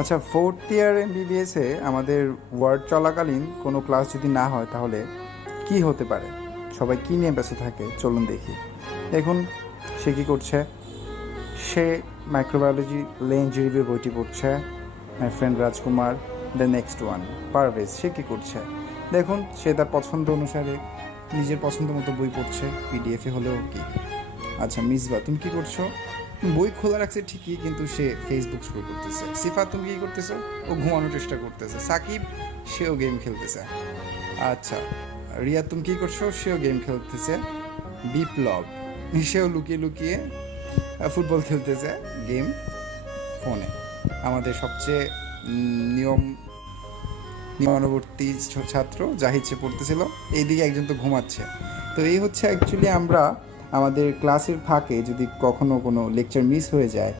আচ্ছা, fourth year এমবিবিএসে আমাদের word চলাকালীন কোনো ক্লাস যদি না হয় তাহলে কি হতে পারে? সবাই কী নিয়ে ব্যস্ত থাকে চলুন দেখি। দেখুন সে কী করছে। সে মাইক্রোবায়োলজি লেঞ্জ রিভিউ বইটি পড়ছে। My friend Rajkumar, the next one Parvez, সে কী করছে দেখুন। সে তার পছন্দ অনুসারে নিজের পছন্দ মতো বই পড়ছে, পিডিএফে হলেও কি। আচ্ছা মিসবা, তুমি কী করছো? বই খোলা রাখছে ঠিকই, কিন্তু সে ফেসবুক স্ক্রল করতেছে। সিফা, তুমি কী করতেছো? ও ঘুমানোর চেষ্টা করতেছে। সাকিব, সেও গেম খেলতেছে। আচ্ছা রিয়া, তুমি কী করছো? সেও গেম খেলতেছে। বিপ্লব, সেও লুকিয়ে লুকিয়ে ফুটবল খেলতেছে, গেম ফোনে। আমাদের সবচেয়ে নিয়ম নিয়মানুবর্তী ছাত্র জাহিদ, সে পড়তেছিল। এইদিকে একজন তো ঘুমাচ্ছে। তো এই হচ্ছে অ্যাকচুয়ালি আমরা আমাদের ক্লাসের ফাঁকে যদি কখনো কোনো লেকচার মিস হয়ে যায়